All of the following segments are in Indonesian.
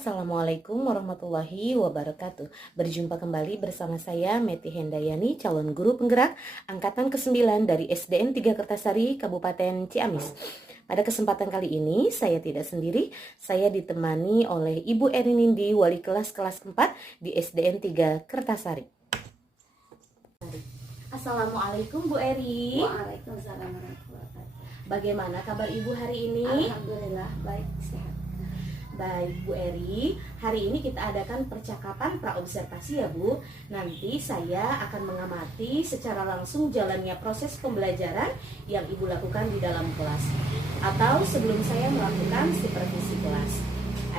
Assalamualaikum warahmatullahi wabarakatuh. Berjumpa kembali bersama saya Meti Hendayani, calon guru penggerak angkatan ke-9 dari SDN 3 Kertasari, Kabupaten Ciamis. Pada kesempatan kali ini saya tidak sendiri, saya ditemani oleh Ibu Erinindi, wali kelas 4 di SDN 3 Kertasari. Assalamualaikum Bu Eri. Waalaikumsalam warahmatullahi wabarakatuh. Bagaimana kabar Ibu hari ini? Alhamdulillah baik, sehat. Baik Bu Eri, hari ini kita adakan percakapan praobservasi ya Bu. Nanti saya akan mengamati secara langsung jalannya proses pembelajaran yang Ibu lakukan di dalam kelas, atau sebelum saya melakukan supervisi kelas.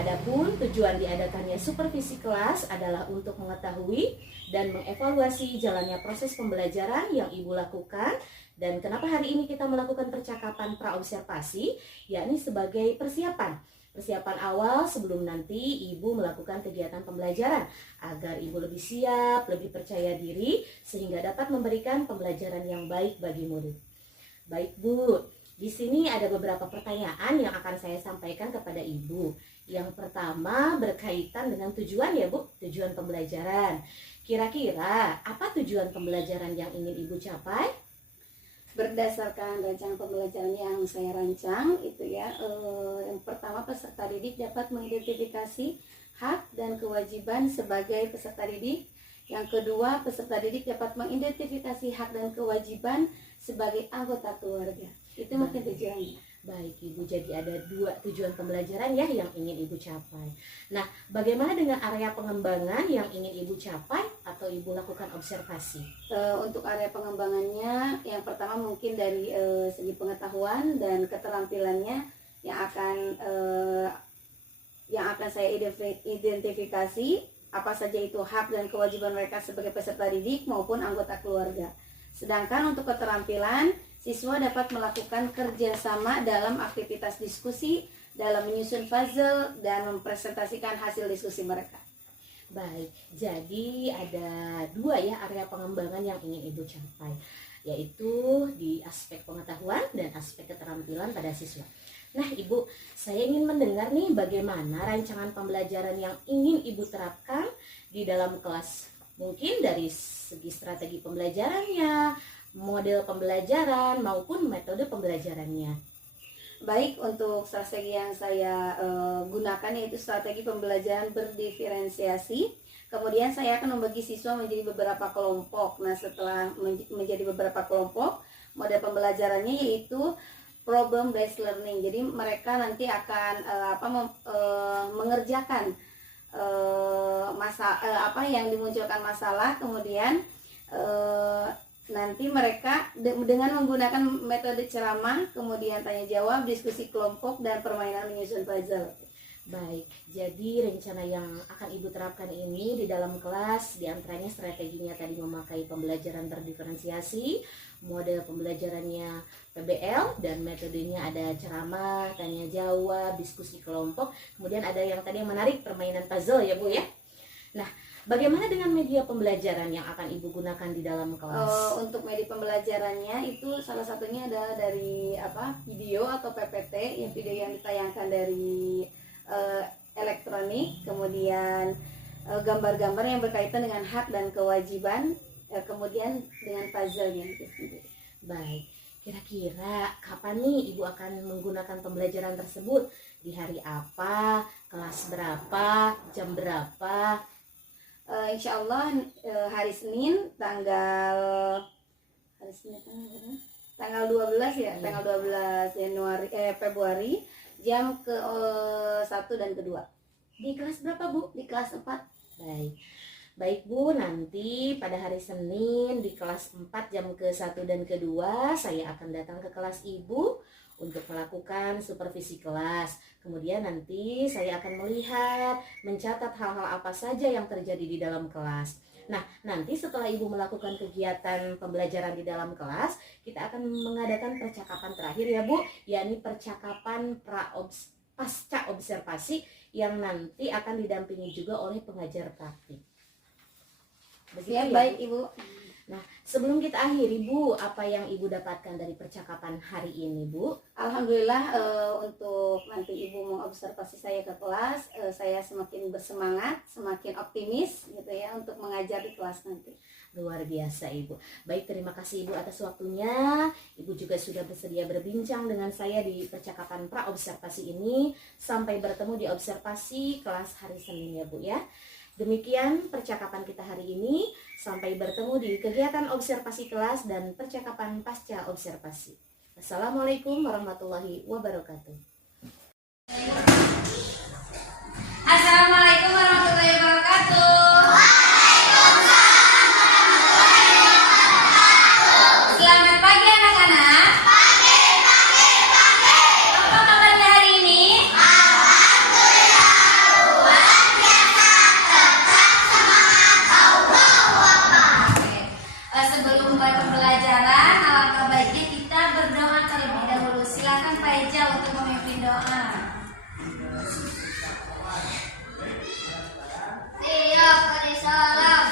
Adapun tujuan diadakannya supervisi kelas adalah untuk mengetahui dan mengevaluasi jalannya proses pembelajaran yang Ibu lakukan. Dan kenapa hari ini kita melakukan percakapan praobservasi, yakni sebagai persiapan awal sebelum nanti Ibu melakukan kegiatan pembelajaran, agar Ibu lebih siap, lebih percaya diri, sehingga dapat memberikan pembelajaran yang baik bagi murid. Baik Bu, di sini ada beberapa pertanyaan yang akan saya sampaikan kepada Ibu. Yang pertama berkaitan dengan tujuan ya Bu, tujuan pembelajaran. Kira-kira apa tujuan pembelajaran yang ingin Ibu capai? Berdasarkan rancangan pembelajaran yang saya rancang itu ya, yang pertama peserta didik dapat mengidentifikasi hak dan kewajiban sebagai peserta didik. Yang kedua, peserta didik dapat mengidentifikasi hak dan kewajiban sebagai anggota keluarga. Itu mungkin tujuannya. Baik Ibu, jadi ada dua tujuan pembelajaran ya yang ingin Ibu capai. Nah, bagaimana dengan area pengembangan yang ingin Ibu capai atau Ibu lakukan observasi? Untuk area pengembangannya, yang pertama mungkin dari segi pengetahuan dan keterampilannya yang akan saya identifikasi apa saja itu hak dan kewajiban mereka sebagai peserta didik maupun anggota keluarga. Sedangkan untuk keterampilan, siswa dapat melakukan kerjasama dalam aktivitas diskusi, dalam menyusun puzzle, dan mempresentasikan hasil diskusi mereka. Baik, jadi ada dua ya area pengembangan yang ingin Ibu capai, yaitu di aspek pengetahuan dan aspek keterampilan pada siswa. Nah Ibu, saya ingin mendengar nih bagaimana rancangan pembelajaran yang ingin Ibu terapkan di dalam kelas. Mungkin dari segi strategi pembelajarannya, model pembelajaran maupun metode pembelajarannya. Baik, untuk strategi yang saya gunakan yaitu strategi pembelajaran berdiferensiasi. Kemudian saya akan membagi siswa menjadi beberapa kelompok. Nah, setelah menjadi beberapa kelompok, model pembelajarannya yaitu problem based learning. Jadi mereka nanti akan mengerjakan apa yang dimunculkan masalah, kemudian nanti mereka dengan menggunakan metode ceramah, kemudian tanya jawab, diskusi kelompok, dan permainan menyusun puzzle. Baik, jadi rencana yang akan Ibu terapkan ini di dalam kelas, diantaranya strateginya tadi memakai pembelajaran berdiferensiasi, model pembelajarannya PBL, dan metodenya ada ceramah, tanya jawab, diskusi kelompok, kemudian ada yang tadi yang menarik, permainan puzzle ya Bu ya. Nah, bagaimana dengan media pembelajaran yang akan Ibu gunakan di dalam kelas? Untuk media pembelajarannya itu salah satunya adalah dari video atau PPT, yang video yang ditayangkan dari elektronik, kemudian gambar-gambar yang berkaitan dengan hak dan kewajiban, kemudian dengan puzzle-nya itu sendiri. Baik, kira-kira kapan nih Ibu akan menggunakan pembelajaran tersebut? Di hari apa, kelas berapa, jam berapa? Insya Allah hari Senin tanggal 12 ya, tanggal 12 Februari jam ke-1 dan ke-2. Di kelas berapa Bu? Di kelas 4. Baik Bu, nanti pada hari Senin di kelas 4 jam ke-1 dan ke-2 saya akan datang ke kelas Ibu untuk melakukan supervisi kelas. Kemudian nanti saya akan melihat, mencatat hal-hal apa saja yang terjadi di dalam kelas. Nah, nanti setelah Ibu melakukan kegiatan pembelajaran di dalam kelas, kita akan mengadakan percakapan terakhir ya Bu, yakni percakapan pasca observasi yang nanti akan didampingi juga oleh pengajar praktik. Ya, baik Ibu. Nah, sebelum kita akhiri Bu, apa yang Ibu dapatkan dari percakapan hari ini Bu? Alhamdulillah untuk nanti Ibu mengobservasi saya ke kelas, saya semakin bersemangat, semakin optimis gitu ya untuk mengajar di kelas nanti. Luar biasa Ibu. Baik, terima kasih Ibu atas waktunya. Ibu juga sudah bersedia berbincang dengan saya di percakapan praobservasi ini. Sampai bertemu di observasi kelas hari Senin ya Bu ya. Demikian percakapan kita hari ini. Sampai bertemu di kegiatan observasi kelas dan percakapan pasca observasi. Assalamualaikum warahmatullahi wabarakatuh. Assalamualaikum warahmatullahi wabarakatuh. Selamat pagi anak-anak. Apa kabarnya hari ini? Sebelum mulai pembelajaran, alangkah baiknya kita berdoa terlebih dahulu. Silakan Pak Eja untuk memimpin doa. Siap, Kadi salam.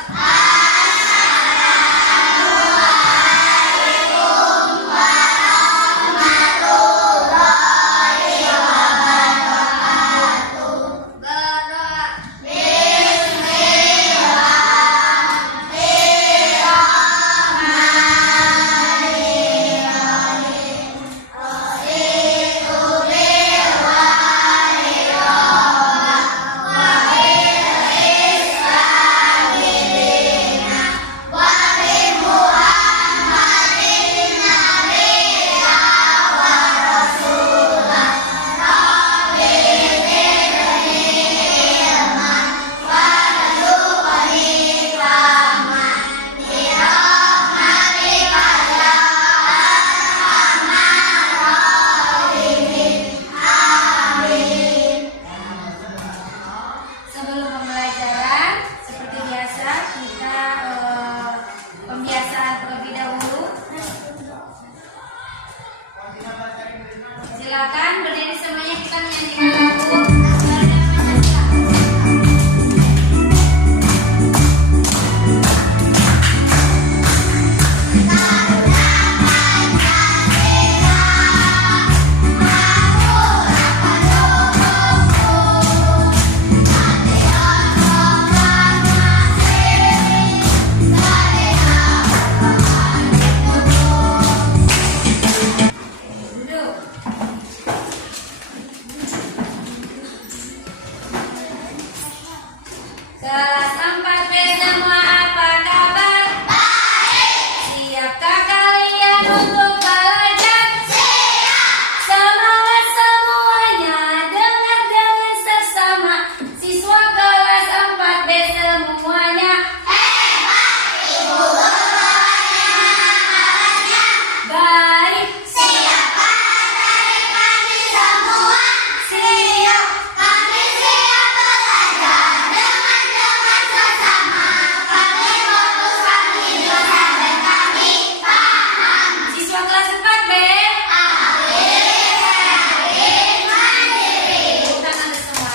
Sebelum pembelajaran, seperti biasa kita pembiasaan terlebih dahulu. Silakan berdiri semuanya, kita menyanyikan lagu Berdaulat Pancasila. Duduk. Kelas 4B semua apa kabar? Baik. Siapkah kalian untuk belajar? Siap. Semangat semuanya, dengar dengan sesama. Siswa kelas 4B semuanya. Baik. Siapkah dari kami semua? Siap. Kami siap belajar dengan sesama. Kami fokus, kami bisa dan kami paham. Siswa kelas 4B. Bukan Anda semua.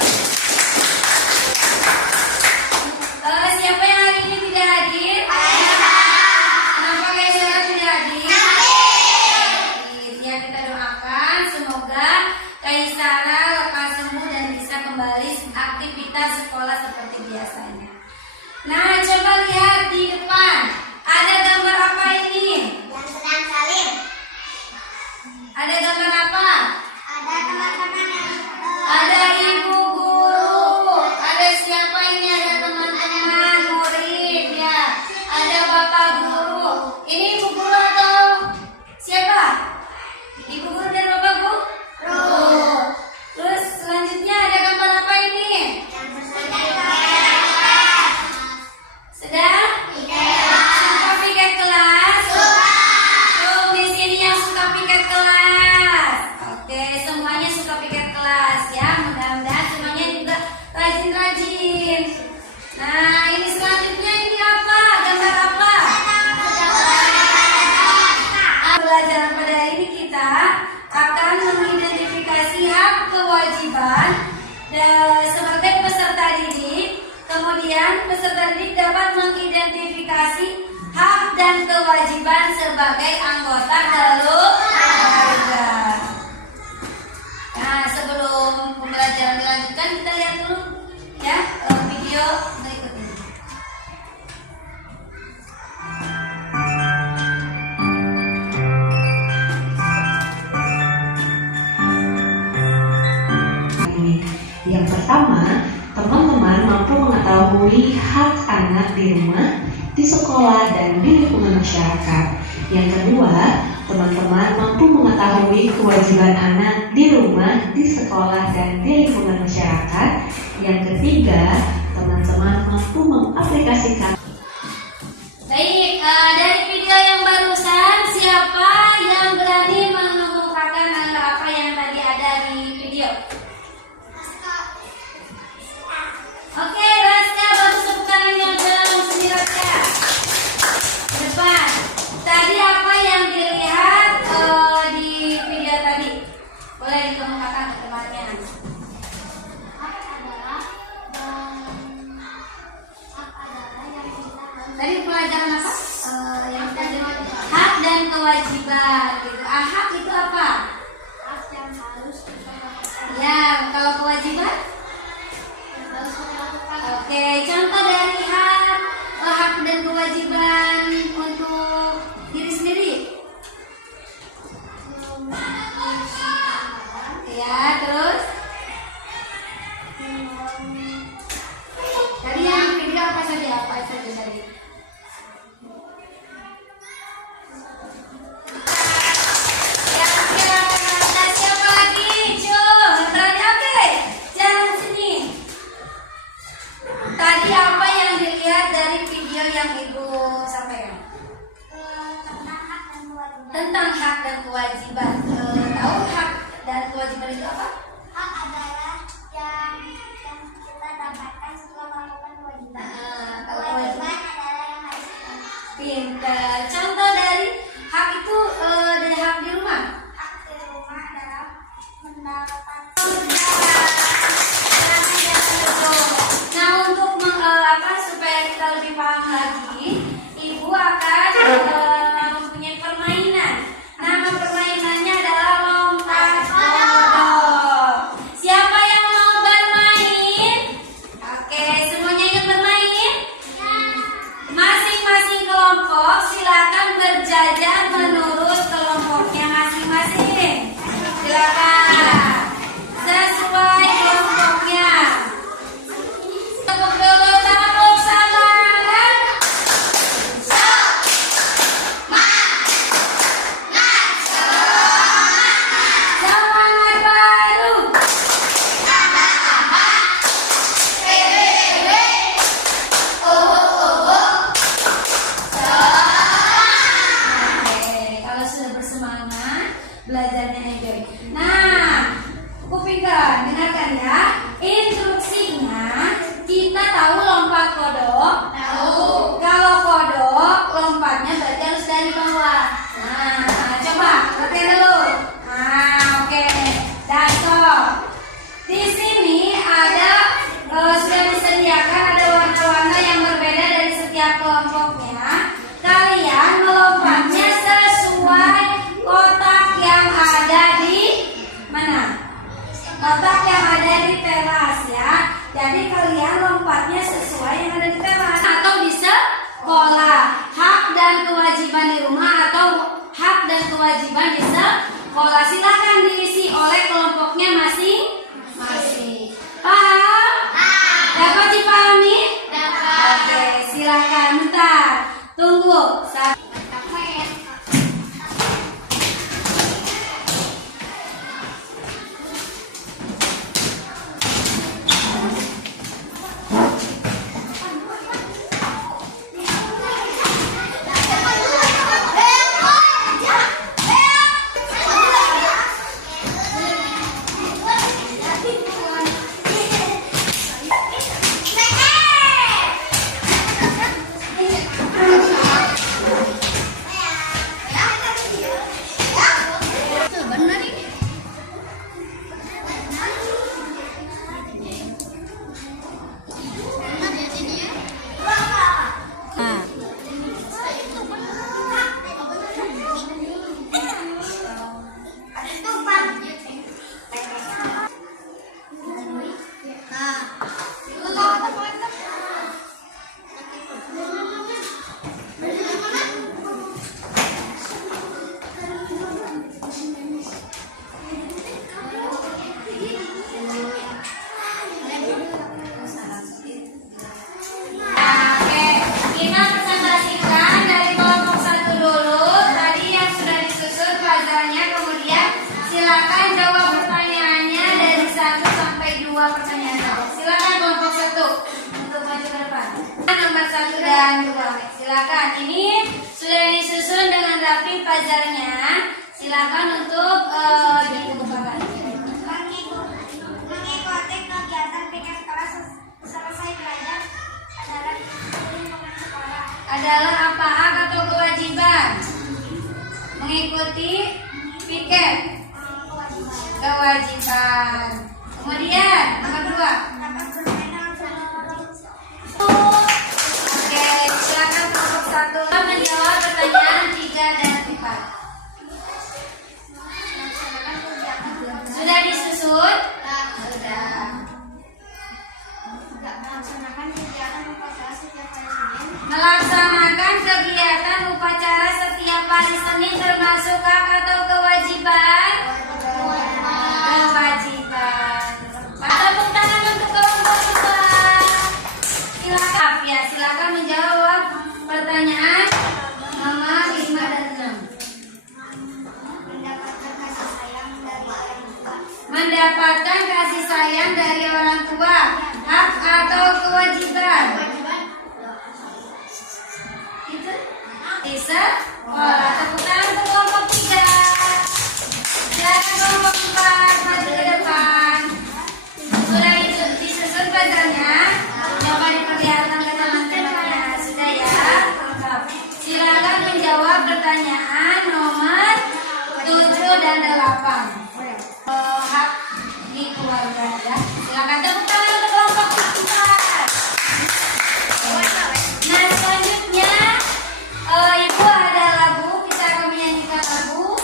Siapa yang hari ini tidak hadir? Kenapa Kaisara tidak hadir? Ya, kita doakan semoga Kaisara lekas sembuh dan bisa kembali aktivitas sekolah seperti biasanya. Nah, coba lihat di depan. Ada gambar apa ini? Yang sedang salim. Ada gambar apa? Ada teman-teman yang Ada ibu guru. Ada siapa ini? Ada teman-teman murid ya. Ada bapak guru. Ini ibu guru atau siapa? Ibu guru dan bapak guru? Terus selanjutnya ada gambar apa ini? Sedang? Suka piket kelas? Tuh, di sini yang suka piket kelas. Oke, semuanya suka piket kelas ya. Mudah-mudahan semuanya juga rajin-rajin. Nah, ini selanjutnya ini apa? Gambar apa? Pelajaran pada hari ini kita akan mengidentifikasi hak kewajiban sebagai peserta didik. Kemudian peserta didik dapat mengidentifikasi hak dan kewajiban sebagai anggota keluarga. Nah, sebelum pembelajaran dilanjutkan, kita lihat dulu ya video berikut ini. Yang pertama, teman-teman mampu mengetahui hak anak di rumah, di sekolah, dan di lingkungan masyarakat. Yang kedua, teman-teman mampu mengetahui kewajiban anak di rumah, di sekolah, dan di lingkungan masyarakat. Yang ketiga, teman-teman mampu mengaplikasikan. Baik, dari video yang barusan, siapa yang berani mengemukakan apa yang tadi ada di video? Oke, Raska, bantu tepuk tangannya dalam sini, Raska. Depan. Tadi apa yang dilihat di video tadi? Boleh dikemukakan ke tempatnya. Tadi pelajaran apa? Yang tadi hak dan kewajiban. Gitu. Hak itu apa? Hak yang harus kita lakukan. Ya, kalau kewajiban? Harus kita lakukan. Oke, contoh dari hak dan kewajiban untuk diri sendiri. Ya, terus? Tadi yang video apa saja tadi? Ada siapa lagi? Oke, jangan sini. Tadi apa yang dilihat dari video yang Ibu sampaikan? Tentang hak dan kewajiban. Tahu hak dan kewajiban itu apa? Hak adalah yang kita dapatkan setelah melakukan kewajiban. Kalau Kewajiban adalah yang harus kita lakukan. pintar. Contoh dari hak itu dari hak di rumah. Hak di rumah adalah mendapatkan. Nah, untuk supaya kita lebih paham lagi, Ibu akan mempunyai permainan. Nama permainannya adalah lompat kodok. Siapa yang mau bermain? Oke, semuanya ingin bermain? Masing-masing kelompok silakan berjajar menurut kelompoknya masing-masing. Silakan sesuai kelompoknya. Tepuk dulu tangan semangat. Semangat baru. Oke, kalau sudah bersemangat, belajarnya enjoy. Nah, kupingkan, dengarkan ya. Instruksinya, kita tahu lompat kodok. Tahu. Kalau kodok, lompatnya berarti harus dari bawah. Nah, coba latihan dulu. Nah, oke. Dasar. Di sini ada sudah disediakan ada warna-warna yang berbeda dari setiap kelompoknya. Kalian melompatnya sesuai kotak yang ada di mana? Kotak yang ada di teras ya. Jadi kalian lompatnya sesuai yang ada di teras atau di sekolah. Hak dan kewajiban di rumah atau hak dan kewajiban di sekolah. Silakan diisi oleh kelompoknya masing-masing. Paham? Dapat dipahami? Dapat. Oke, silakan. Bentar. Tunggu. silakan jawab pertanyaannya dari 1 sampai 2 pertanyaan saja. Silakan kelompok 1 untuk maju ke depan. Nomor 1 dan 2. Silakan. Ini sudah disusun dengan rapi puzzle-nya. Silakan untuk dikemukakan. Mengikuti kegiatan pikir sekolah selesai belajar adalah lingkungan sekolah. Adalah apa hak atau kewajiban? Mengikuti piket kewajiban. Kemudian nomor 2. Dapat bermain dengan semua orang. Oke, silakan kelompok 1 menjawab pertanyaan 3 dan 4. Sudah disusun? Sudah. Melaksanakan kegiatan upacara setiap hari Senin. Melaksanakan kegiatan upacara setiap hari Senin termasuk hak atau kewajiban? Kewajiban. Tepuk tangan untuk kelompok 2. Silakan ya, silakan menjawab pertanyaan nomor 5 dan 6. Mendapatkan kasih sayang dari orang tua. Mendapatkan kasih sayang dari orang tua, hak atau kewajiban? Itu bisa. Tepuk tangan untuk kelompok 3. Silakan kelompok 4 maju ke depan. Sudah disusun puzzle-nya. Coba diperlihatkan ke teman-temannya. Sudah ya? Lengkap. Silakan menjawab pertanyaan nomor 7 dan 8. Hak di keluarga ya. Silakan tepuk tangan untuk kelompok 4. Nah, selanjutnya Ibu ada lagu, kita akan menyanyikan lagu.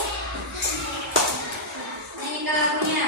Nyanyikan lagunya.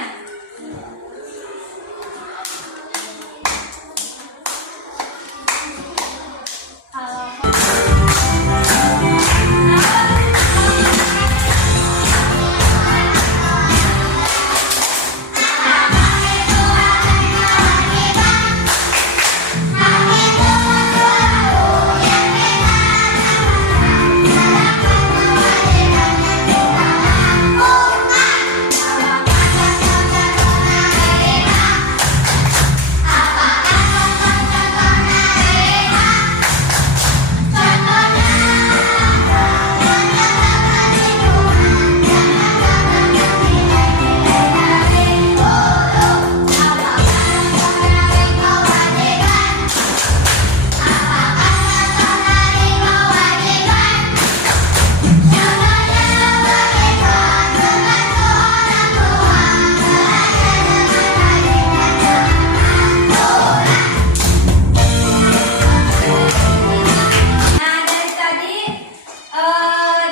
Nah, dari tadi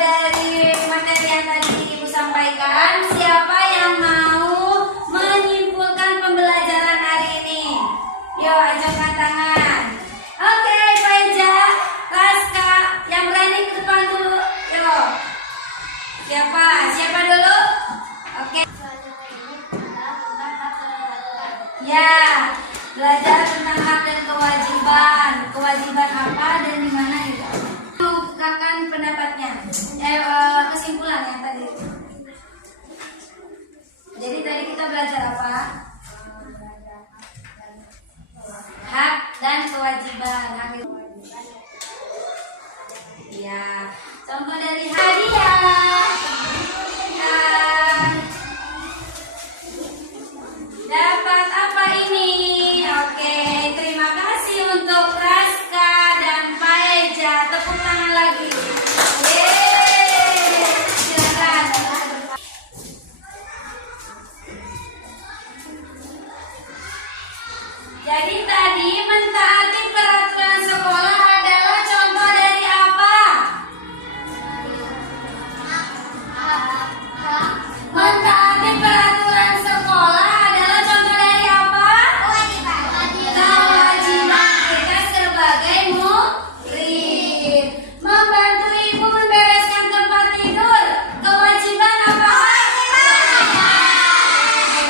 dari materi yang tadi Ibu sampaikan, siapa yang mau menyimpulkan pembelajaran hari ini? Yuk, acungkan tangan. Oke, Faiza, Laska, yang berani ke depan dulu. Yuk. Siapa? Siapa dulu? Oke. Ya, belajar tentang hak dan kewajiban. Kewajiban apa dan di mana itu? Bukakan pendapatnya. Kesimpulan yang tadi. Jadi tadi kita belajar apa? Hak dan kewajiban. Ya, contoh dari hadiah. Dapat apa ini? Oke, terima kasih untuk Raska dan Faeja. Tepuk tangan lagi. Yeay. Silakan. Jadi tadi mentaati peraturan sekolah adalah contoh dari apa? Mentaati peraturan sekolah adalah contoh dari apa? Kewajiban kita sebagai murid. Membantu ibu membereskan tempat tidur. Kewajiban apa? Oke.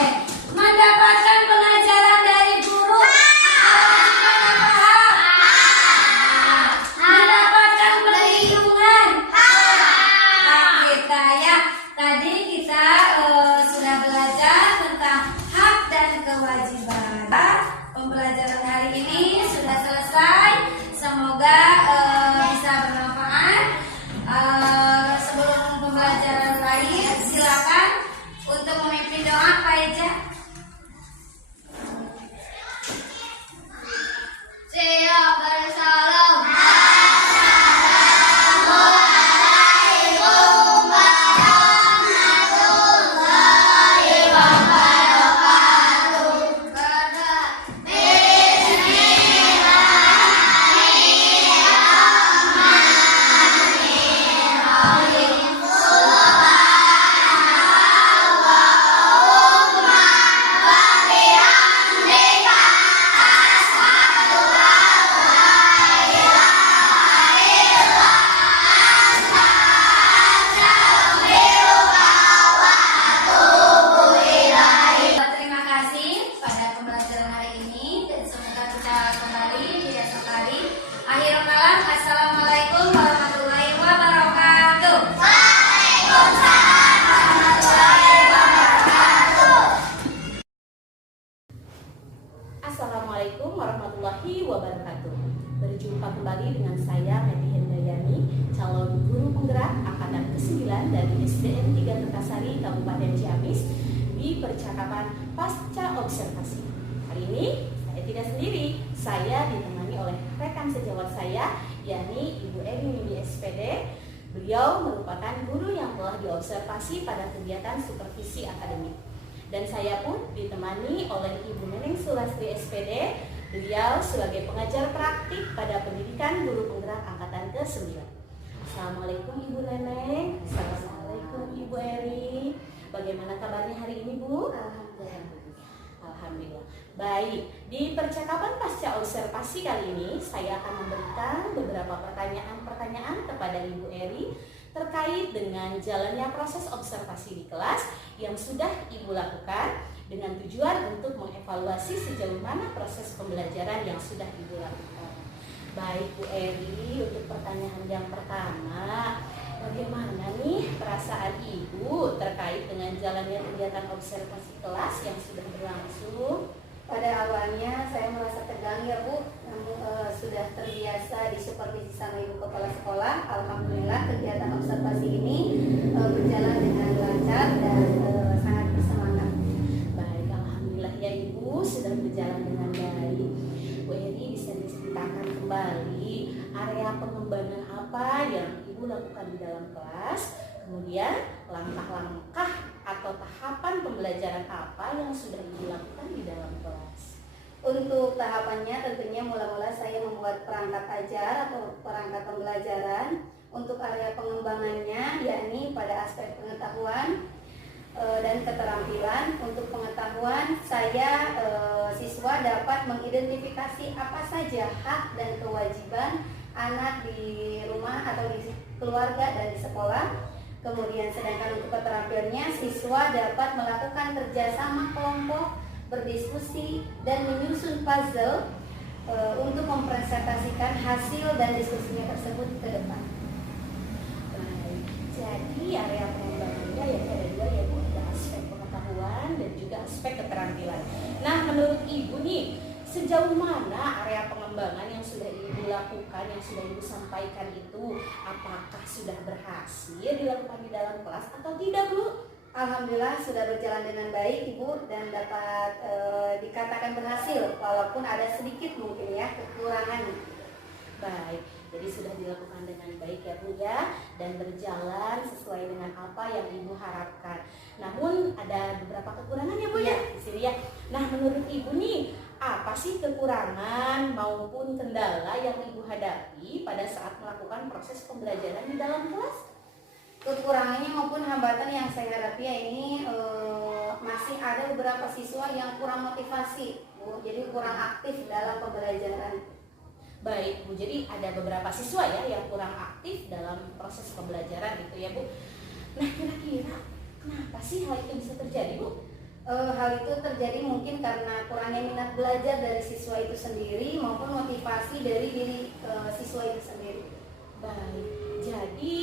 Mendapatkan pengajaran dari guru. Kewajiban apa? Mendapatkan perlindungan. Hak kita ya. Tadi kita observasi pada kegiatan supervisi akademik. Dan saya pun ditemani oleh Ibu Neneng Sulastri SPD, beliau sebagai pengajar praktik pada pendidikan guru penggerak angkatan ke-9. Assalamualaikum Ibu Neneng. Assalamualaikum Ibu Eri. Bagaimana kabarnya hari ini Bu? Alhamdulillah. Baik, di percakapan pasca observasi kali ini saya akan memberikan beberapa pertanyaan-pertanyaan kepada Ibu Eri terkait dengan jalannya proses observasi di kelas yang sudah Ibu lakukan dengan tujuan untuk mengevaluasi sejauh mana proses pembelajaran yang sudah Ibu lakukan. Baik Bu Eri, untuk pertanyaan yang pertama, bagaimana nih perasaan Ibu terkait dengan jalannya kegiatan observasi kelas yang sudah berlangsung? Pada awalnya saya merasa tegang ya Bu, sudah terbiasa disupervisi sama Ibu Kepala Sekolah. Alhamdulillah kegiatan observasi ini berjalan dengan lancar dan sangat bersemangat. Baik, alhamdulillah ya Ibu sudah berjalan dengan baik. Bu Eri bisa diceritakan kembali area pengembangan apa yang Ibu lakukan di dalam kelas, kemudian langkah-langkah atau tahapan pembelajaran apa yang sudah Ibu lakukan di dalam kelas. Untuk tahapannya tentunya mula-mula saya membuat perangkat ajar atau perangkat pembelajaran. Untuk area pengembangannya yakni pada aspek pengetahuan dan keterampilan. Untuk pengetahuan saya siswa dapat mengidentifikasi apa saja hak dan kewajiban anak di rumah atau di keluarga dan di sekolah. Kemudian sedangkan untuk keterampilannya siswa dapat melakukan kerjasama kelompok, berdiskusi dan menyusun puzzle untuk mempresentasikan hasil dan diskusinya tersebut ke depan. Baik, jadi area pengembangannya ya ada dua ya Bu, ada aspek pengetahuan dan juga aspek keterampilan. Nah menurut Ibu nih, sejauh mana area pengembangan yang sudah Ibu lakukan, yang sudah Ibu sampaikan itu, apakah sudah berhasil dilakukan di dalam kelas atau tidak Bu? Alhamdulillah sudah berjalan dengan baik Ibu dan dapat dikatakan berhasil walaupun ada sedikit mungkin ya kekurangan. Baik, jadi sudah dilakukan dengan baik ya Bu ya, dan berjalan sesuai dengan apa yang Ibu harapkan. Namun ada beberapa kekurangan ya Bu ya di sini ya. Nah menurut Ibu nih, apa sih kekurangan maupun kendala yang Ibu hadapi pada saat melakukan proses pembelajaran di dalam kelas? Kekurangannya maupun hambatan yang saya hadapi ya ini masih ada beberapa siswa yang kurang motivasi Bu, jadi kurang aktif dalam pembelajaran. Baik Bu, jadi ada beberapa siswa ya yang kurang aktif dalam proses pembelajaran gitu ya Bu. Nah kira-kira kenapa sih hal itu bisa terjadi Bu? Hal itu terjadi mungkin karena kurangnya minat belajar dari siswa itu sendiri maupun motivasi dari diri siswa itu sendiri. Baik, jadi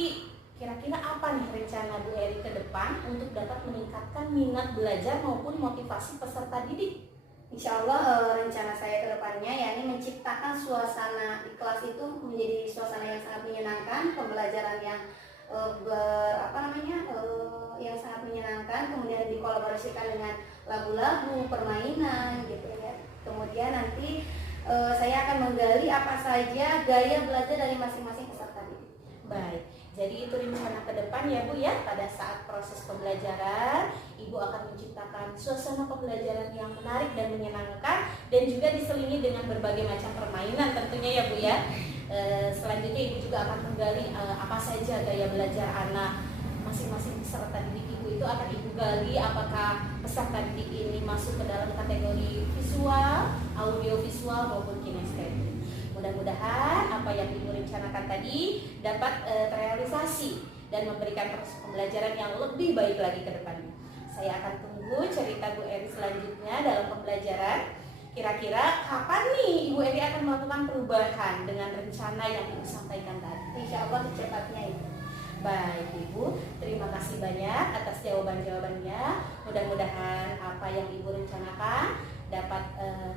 kira-kira apa nih rencana Bu Eri ke depan untuk dapat meningkatkan minat belajar maupun motivasi peserta didik? Insya Allah rencana saya ke depannya yakni menciptakan suasana di kelas itu menjadi suasana yang sangat menyenangkan, pembelajaran yang yang sangat menyenangkan, kemudian dikolaborasikan dengan lagu-lagu, permainan gitu ya. Kemudian nanti saya akan menggali apa saja gaya belajar dari masing-masing peserta didik. Baik, jadi itu rencana ke depan ya Bu ya. Pada saat proses pembelajaran, Ibu akan menciptakan suasana pembelajaran yang menarik dan menyenangkan, dan juga diselingi dengan berbagai macam permainan tentunya ya Bu ya. Selanjutnya Ibu juga akan menggali apa saja gaya belajar anak masing-masing peserta didik Ibu itu akan Ibu gali apakah peserta didik ini masuk ke dalam kategori visual, audio visual maupun kinestetik. Mudah-mudahan apa yang Ibu rencanakan tadi dapat terrealisasi dan memberikan proses pembelajaran yang lebih baik lagi ke depannya. Saya akan tunggu cerita Bu Eri selanjutnya dalam pembelajaran. Kira-kira kapan nih Ibu Eri akan melakukan perubahan dengan rencana yang Ibu sampaikan tadi? Insya Allah secepatnya itu. Baik Ibu, terima kasih banyak atas jawaban-jawabannya. Mudah-mudahan apa yang Ibu rencanakan dapat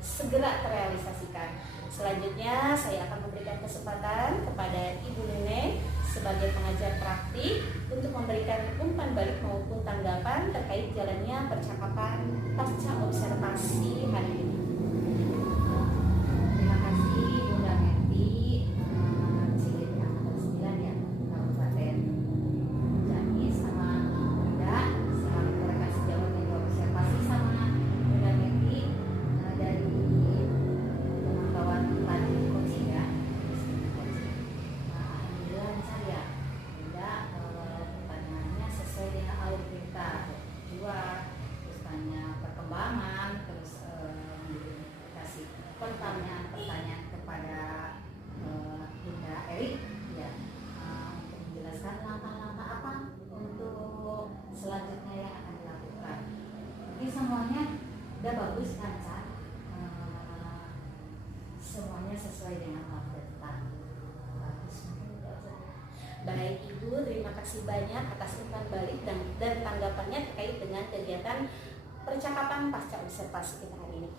segera terrealisasikan. Selanjutnya saya akan memberikan kesempatan kepada Ibu Neneng sebagai pengajar praktik untuk memberikan umpan balik maupun tanggapan terkait jalannya percakapan pasca observasi hari ini. Terima kasih Bunda Meti, Cilik Angkatan 9 ya, Kabupaten Ciamis sama Bunda Udah bagus kan, Cak? Semuanya sesuai dengan materi. Bagus. Baik Ibu, terima kasih banyak atas umpan balik dan tanggapannya terkait dengan kegiatan percakapan pasca observasi kita hari ini.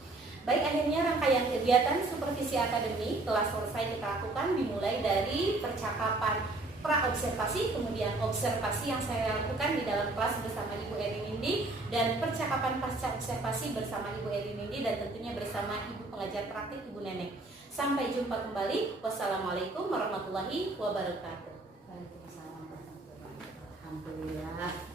Baik, akhirnya rangkaian kegiatan supervisi akademik telah selesai kita lakukan, dimulai dari percakapan pra-observasi, kemudian observasi yang saya lakukan di dalam kelas bersama Ibu Eri Nindi, dan percakapan pasca observasi bersama Ibu Eri Nindi, dan tentunya bersama Ibu pengajar praktik Ibu Neneng. Sampai jumpa kembali. Wassalamualaikum warahmatullahi wabarakatuh. Waalaikumsalam warahmatullahi wabarakatuh. Alhamdulillah.